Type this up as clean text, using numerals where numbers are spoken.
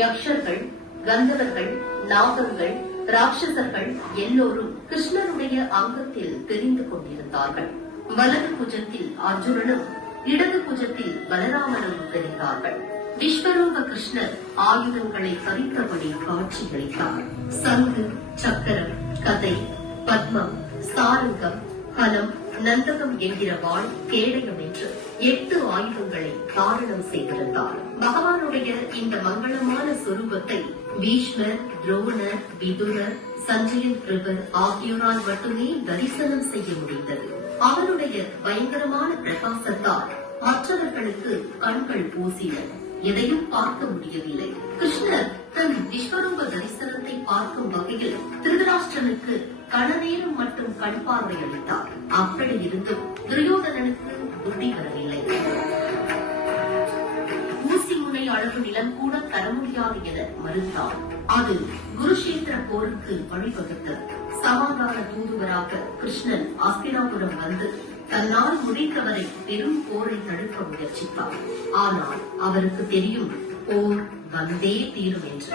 யக்ஷர்கள், கந்தவர்கள், நாகங்கள், ராட்சசர்கள் எல்லோரும் கிருஷ்ணனுடைய அங்கத்தில் தெரிந்து கொண்டிருந்தார்கள். வலது புஜத்தில் அர்ஜுனனும் இடது புஜத்தில் பலராமனும் தெரிந்தார்கள். விஸ்வரூப கிருஷ்ணர் ஆயுதங்களை பறித்தபடி காட்சியளித்தார். சங்கு, சக்கரம், கதை, பத்மம், சாரங்கம், ஹலம், நந்தகம் என்கிற வாள், கேடயம் என்று 8 ஆயுதங்களை தாரணம் செய்திருந்தார். பகவானுடைய இந்த மங்களமான சொரூபத்தை பீஷ்மர், துரோணர், விதுரர், சஞ்சயன் பிரபர் ஆகியோரால் மட்டுமே தரிசனம் செய்ய முடிந்தது. அவருடைய பயங்கரமான பிரகாசத்தால் மற்றவர்களுக்கு கண்கள் பூசின. எதையும் பார்க்க முடியவில்லை. கிருஷ்ணர் தன் விஸ்வரூப தரிசனத்தை பார்க்கும் வகையில் திருதராஷ்டிரனுக்கு கணநேரம் மட்டும் கண் பார்வை அளித்தார். அப்படி இருந்தும் துரியோதனனுக்கு புத்தி வரவில்லை. ஊசி முனை அளவு நிலம் கூட தர முடியாது என மறுத்தார். அது குருஷேத்திர போருக்கு வழிவகுத்தது. சமாதான தூதுவராக கிருஷ்ணன் அஸ்தினாபுரம் வந்து தன்னால் முடிந்தவரை பெரும் போரை தடுக்க முயற்சித்தார். ஆனால் அவருக்கு தெரியும் போர் வந்தே தீரும் என்று.